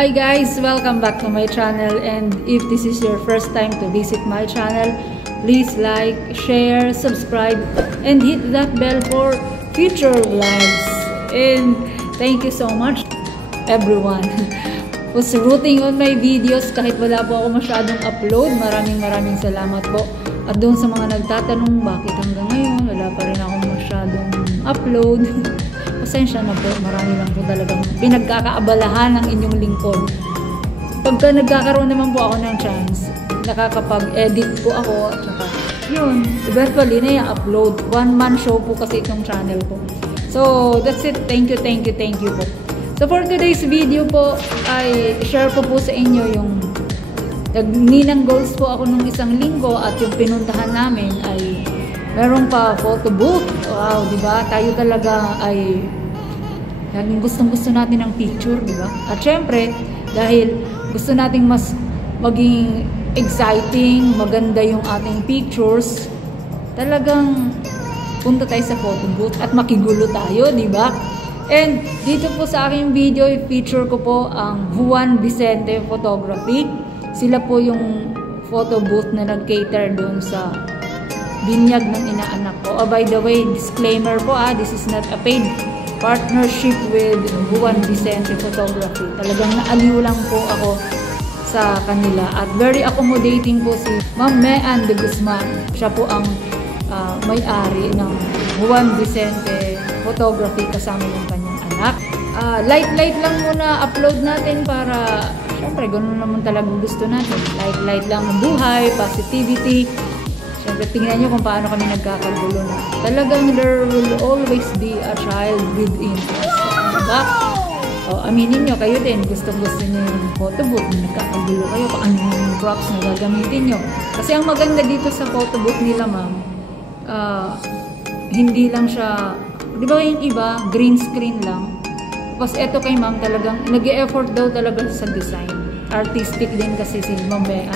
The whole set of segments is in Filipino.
Hi guys! Welcome back to my channel, and if this is your first time to visit my channel, please like, share, subscribe, and hit that bell for future vlogs. And thank you so much everyone who's rooting on my videos kahit wala po ako masyadong upload. Maraming salamat po. At doon sa mga nagtatanong bakit hanggang ngayon wala pa rin akong masyadong upload, pasensya na po, marami lang po talagang pinagkakaabalahan ng inyong lingkod. Pagka nagkakaroon naman po ako ng chance, nakakapag-edit po ako, at saka yun, eventually na i-upload. One-man show po kasi itong channel ko. So, that's it. Thank you po. So, for today's video po, ay share ko po sa inyo yung nagninang goals po ako nung isang linggo, at yung pinuntahan namin ay meron pa photo booth. Wow, diba? Tayo talaga ay laging gustong-gusto natin ng picture, diba? At syempre, dahil gusto nating mas maging exciting, maganda yung ating pictures, talagang punta tayo sa photo booth at makigulo tayo, diba? And dito po sa aking video, i-feature ko po ang Juan Vicente Photography. Sila po yung photo booth na nag-cater doon sa binyag ng inaanak ko. Oh, by the way, disclaimer po, this is not a paid partnership with Juan Vicente Photography. Talagang naaliw lang po ako sa kanila. At very accommodating po si Ma'am Mean de Guzman. Siya po ang may-ari ng Juan Vicente Photography kasama yung kanyang anak. Light lang muna upload natin para syempre ganun naman talagang gusto natin. Light lang ang buhay, positivity. Siyempre, tingnan nyo kung paano kami nagkakagulo na. Talagang there will always be a child within us. Diba? O, aminin nyo, kayo din, gusto-gusto nyo yung photo booth, nagkakagulo kayo, kung ano yung props na gagamitin nyo. Kasi ang maganda dito sa photo booth nila, ma'am, hindi lang siya, di ba yung iba, green screen lang. Tapos eto kay ma'am, talagang nag-e-effort daw talaga sa design. Artistic din kasi si Ma'am Mean.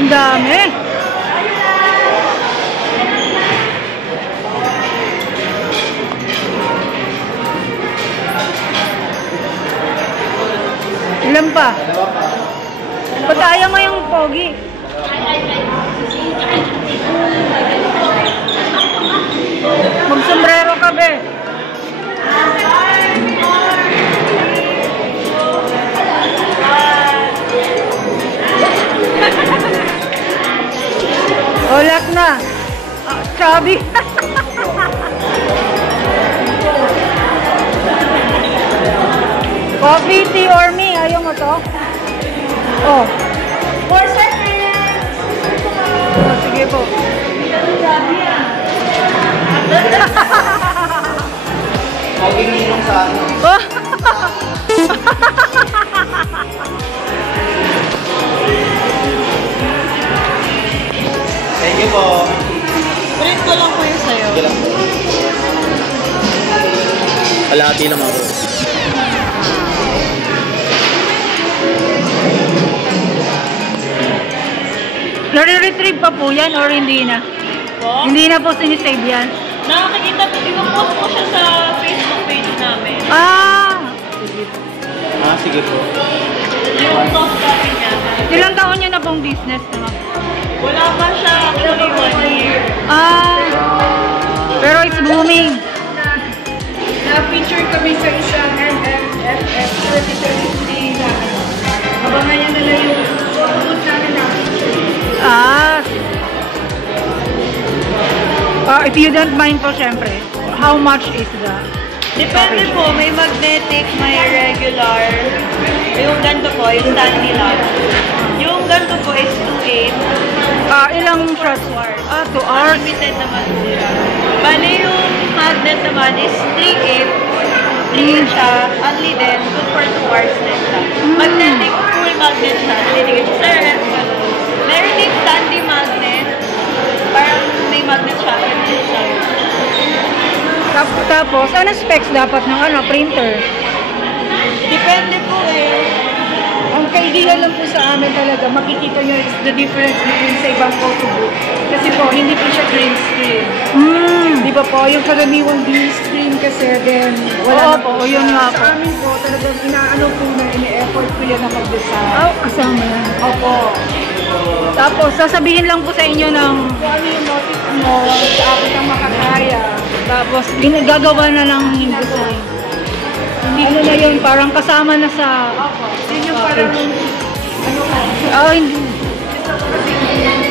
Ang dami. Ilan pa? Pataya mo yung pogi. Magsombrero ka, be. Olat na. Chubby. Coffee, tea, or me? Ayaw mo to? Oh. 4 seconds. Oh, sige po. Pag-ininong sa ano? Oh. Thank you po. Print ko lang po yung sayo. Sige lang po. Kalahati lang ako. Nare-retrieve pa po yan or hindi na? Po? Hindi na po sinisave yan? Nakakita po, ipapost po siya sa Facebook page namin. Sige po. Sige po. Yung post copy niya. Ilang taon nyo na pong business naman? Wala pa siya actually 1 year. Pero it's booming. Na-feature kami sa isang MMFF 2023 na abangan nyo nila yung photo booth namin na. If you don't mind po, syempre, how much is the Depende po, may magnetic, may regular. Yung ganito po, yung Stanley lang. Yung ganito po is 2.8. Ilang shots? 2 hours. Unlimited naman po siya. Bale, yung magnet naman is 3.8. 3 siya. Only then, good for 2 hours din siya. Magnetic, full magnet siya. Naliligay siya sa ref. Meron din Stanley magnet. Parang may magnet siya. Tapos, ano specs dapat ng printer? Depende po eh. Ang kailangan lang po sa amin talaga, makikita nyo is the difference between sa ibang photobook. Kasi po, hindi po siya green screen. Di ba po, yung karaniwang green screen kasi then wala na po. Yun nga po. Sa amin po, talagang inaano po na, ini-effort ko yan na mag-design. Kasama yan. Opo. Tapos, sasabihin lang po sa inyo ng Kung ano yung notice mo, sa akin ang makakaya. tapos gagawa na lang yung design. Ano na yun, parang kasama na sa Opo. Yun yung parang, ano po, hindi. gusto ko kasi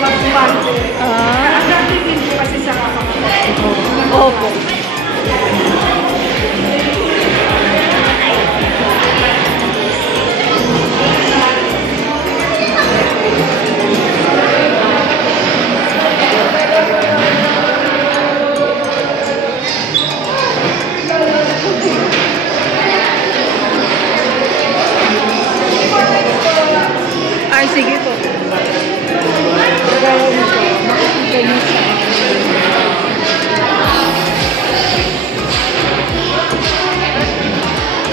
mag-budget. Attractive din po kasi sa kapatid. Opo. Ay, sige po.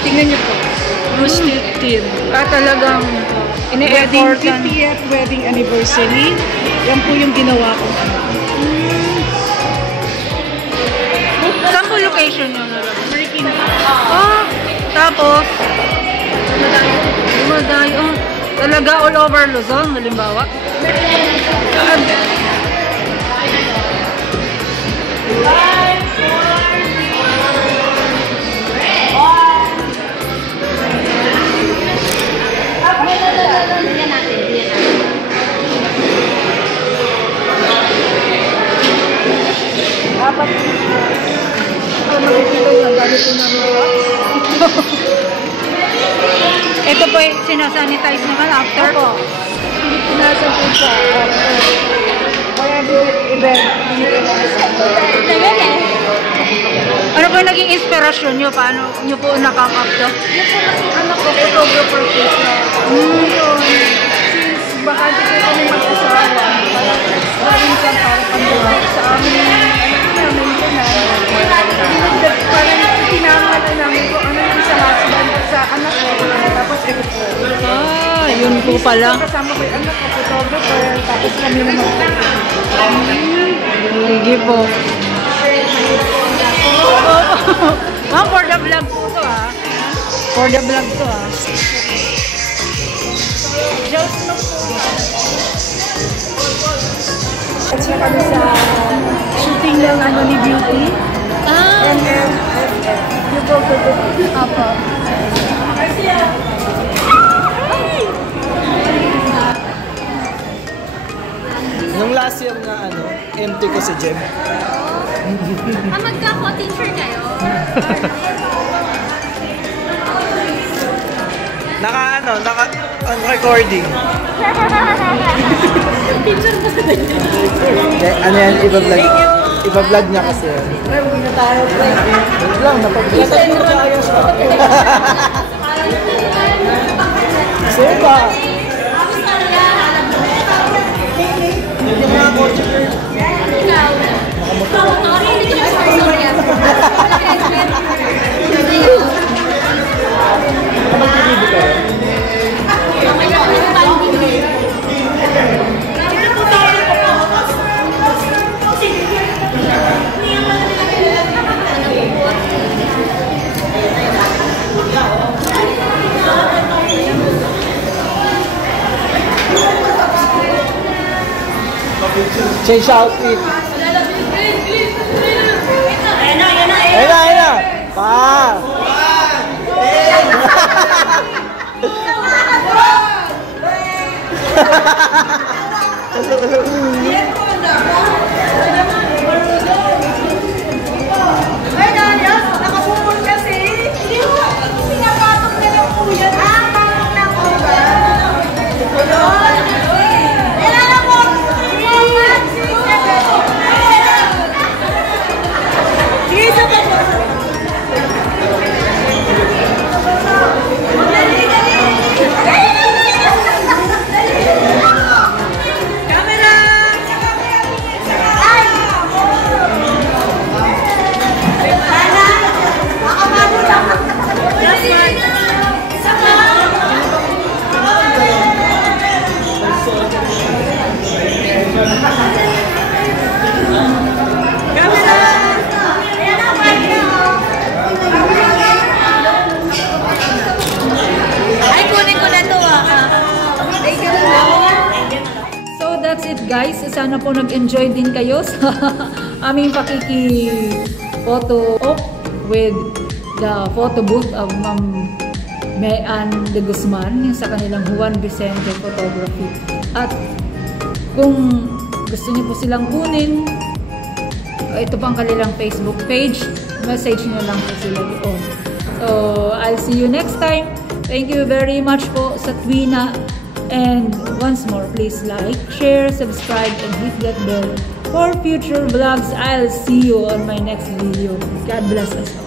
Tingnan niyo po. Rusted tin. Talagang Wedding ine-effortan. 50th wedding anniversary. Yan po yung ginawa ko. Saan po location nyo na lang? Marikina. Tapos, Dumadayo. Talaga all over Luzon, halimbawa. Dapat makikita yung ganito na Ito po sinasanitize naman after. Opo. Nasa po siya. Kaya event. Ano po yung naging inspirasyon nyo? Paano nyo po nakak up to? Yung po kasi anak ko, photographer po siya. Yun. Since bakante ko kami mag-asawa, parang extra income para panggawa sa amin. Ano namin ko na. Parang tinangan na namin ko ano yung sa husband at sa anak ko. Tapos ito po. Yun po pala. Kasama ko yung anak ko, photographer. Tapos kami naman. Sige po. Ma'am, for the vlog po to For the vlog to Just no po. At siya kami sa shooting ng ni Beauty. Yung photographer. Apo. Nung last year na empty ko si Jem. Magka-co-teacher kayo? Naka on recording. Ano yan, iba-vlog niya kasi. Hindi na tayo. Wait lang, napag-vlog ko na ayos ko. Sige ba? Hindi mo nga kotse ko. Mag-TV ka. Change outfit. Ayun na. Pa. Ay, Daniel, nakapupul kasi. guys. Sana po nag-enjoy din kayo sa aming pakiki-photo op with the photo booth of Ma'am Mayan de Guzman, yung sa kanilang Juan Vicente Photography. At kung gusto niyo po silang kunin, ito pang kanilang Facebook page, message nyo lang po sila doon. So, I'll see you next time. Thank you very much po sa Twina. And once more, please like, share, subscribe, and hit that bell for future vlogs. I'll see you on my next video. God bless us all.